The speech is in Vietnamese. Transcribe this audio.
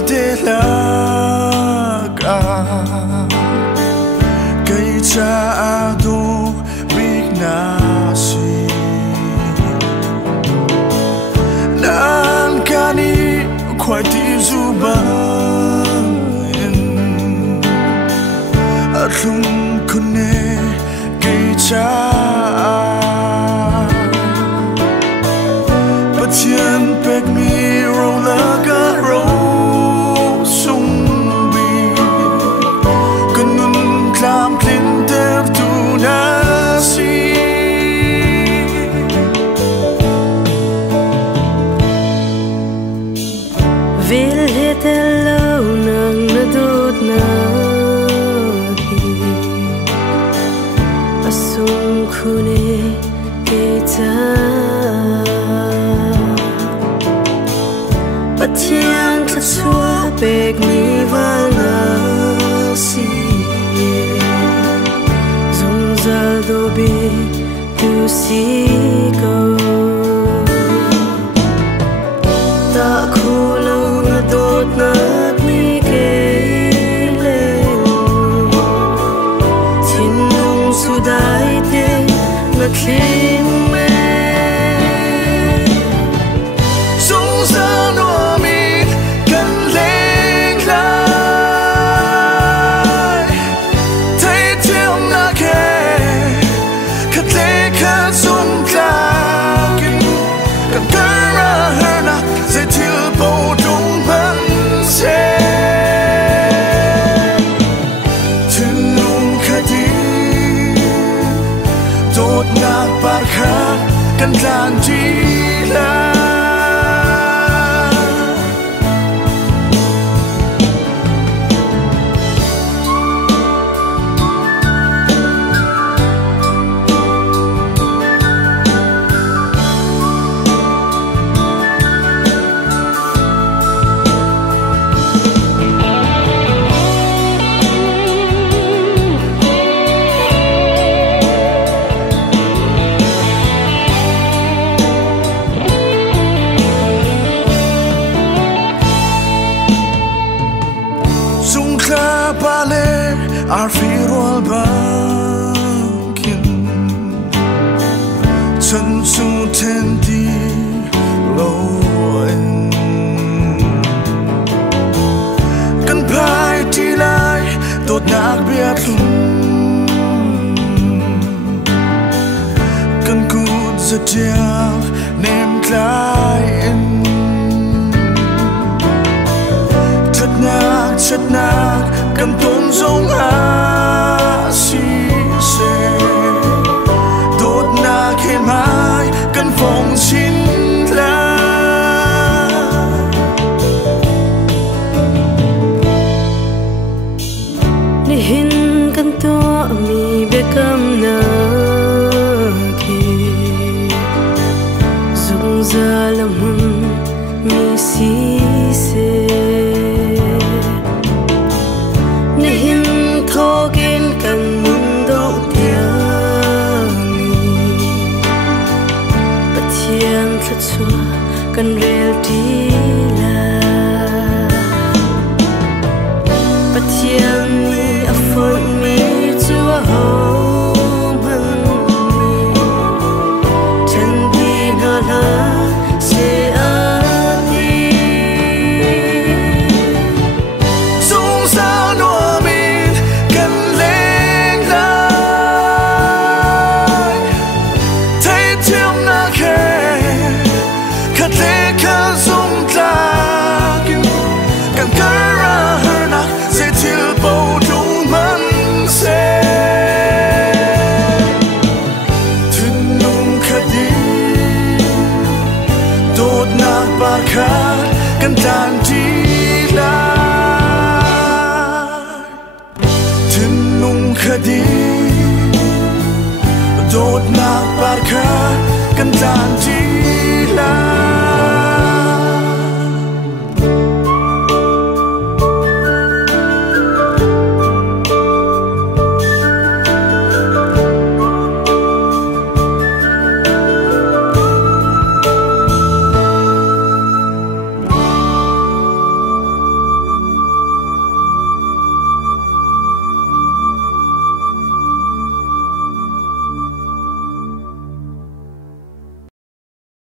de la ka kai cha do big na si nan kani khoi ti zu ba in athum khune kai cha Chien pek mi ro la ga ro sung bi kunun klam klin ter tu na si vil het lo nang na dot na hi asung khune ke ta Tiang thật xua beg mi và la si Dung ra do bi tu si go Ta khu lâu na đốt na mi kê lên Thiên nông su đai tê na kling mê Dung ra no Kan janji lah Ar firwal bankin Chân su ten di loin Kan pai ti lai Tot nak biat lum Kan kud za tiang Nem klai in Chat nak Kan tôn dông a si se Đốt na khen mai Kan phong chín la Ni hin kan to mi bekam na ki Dung za lam hun mi si se Thokin kan mundo tiangi Patiang thật xua kan rel ti la Patiang ni afford mi chua home han mi Chân đi na la se a ti Dung sao no Kan janji lah Tenung khadi Dot nak barkat Kan janji lah